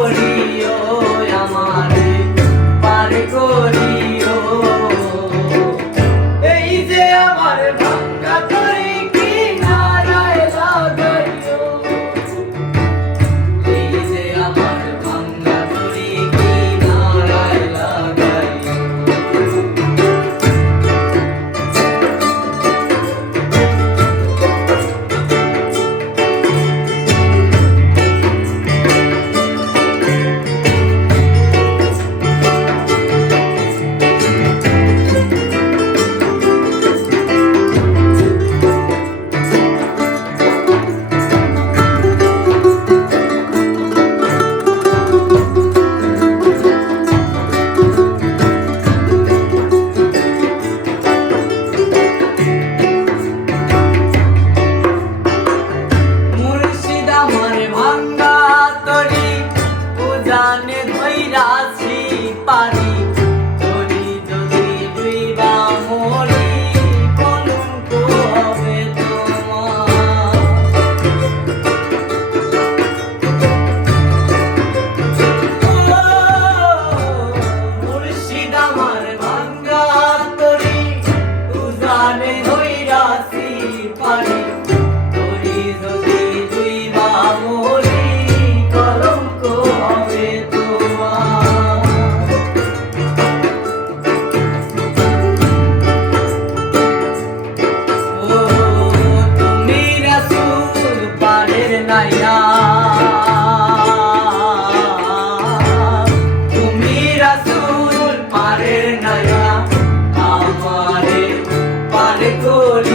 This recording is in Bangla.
Lord. পারি যদি যদি দুই বাহরি কলঙ্ক হবে তোমার। মুর্শিদ আমার ভাঙ্গা তরি উজানে amor.